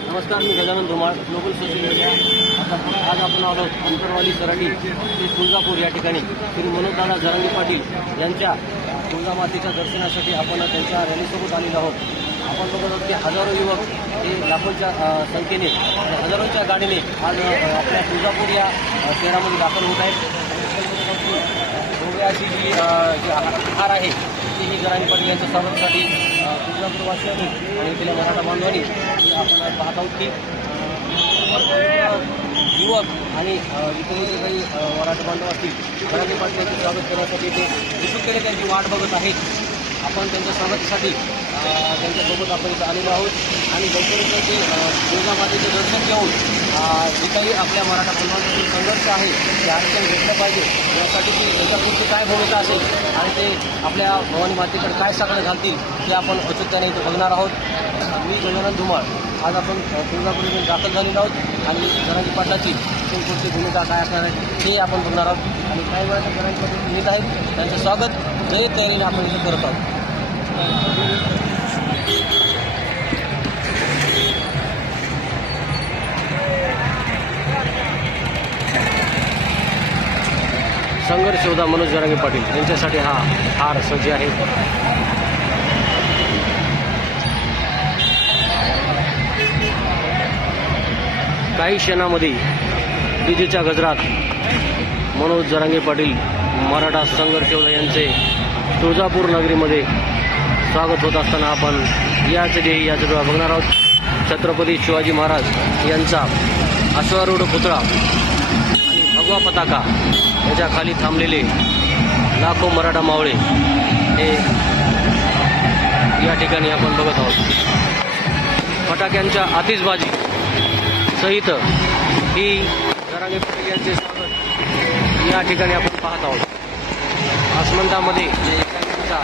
नमस्कार, मी Gajanan Dhumal, global social media. आज आपण आलो अंतरवाली सराटी ते तुळजापूर या ठिकाणी श्री मनोजदादा जरांगे पाटील यांच्या तुळजामातेच्या दर्शनासाठी आपण त्यांच्या रॅलीसोबत आलेलो आहोत. आपण बघत आहोत की हजारो युवक हे लाखोंच्या संख्येने हजारोंच्या गाडीने आज आपल्या तुळजापूर या शहरामध्ये दाखल होत आहेत. अशी जी हार आहे ती ही जरांगे पाटील यांच्या स्वागतासाठी तुळजापूरवासियांनी आणि तिला मराठा बांधवांनी आपण पाहत आहोत की युवक आणि इतर जे काही मराठा बांधव असतील जरांगे पाटील यांचे स्वागत करण्यासाठी ते उत्सुकतेने त्यांची वाट बघत आहेत. आपण त्यांच्या स्वागतासाठी त्यांच्यासोबत आपण इथं आलेलो आहोत आणि लवकरच ते तुळजामातेचे दर्शन घेऊन जे काही आपल्या मराठा बांधवांचा संघर्ष आहे ते आरक्षण भेटलं पाहिजे यासाठी ती त्यांच्यापुढची काय भूमिका असेल आणि ते आपल्या भवानी मातेकडे काय साकडं घालतील ते आपण अचूकतेने इथं बघणार आहोत. मी गजानन धुमाळ. आज आपण तुळजापूरमध्ये दाखल झालेलो आहोत आणि जरांगे पाटलाची पुढची भूमिका काय असणार आहे हे आपण बघणार आहोत आणि काही वेळाच्या जरांगे पाटील येत आहेत त्यांचं स्वागत जय्यत तयारीने आपण इथं करत आहोत. संघर्ष योद्धा मनोज जरांगे पाटील यांच्यासाठी हा हार सज्ज आहे. काही क्षणामध्ये डीजेच्या गजरात मनोज जरांगे पाटील मराठा संघर्ष योद्धा यांचे तुळजापूर नगरीमध्ये स्वागत होत असताना आपण याच डोळा बघणार आहोत. छत्रपती शिवाजी महाराज यांचा अश्वारूढ पुतळा आणि भगवा पताका याच्या खाली थांबलेले लाखो मराठा मावळे हे या ठिकाणी आपण बघत आहोत. फटाक्यांच्या आतिषबाजी सहित ही जरांगे पाटील यांचे स्वागत या ठिकाणी आपण पाहत आहोत. आसमंतामध्ये त्यांचा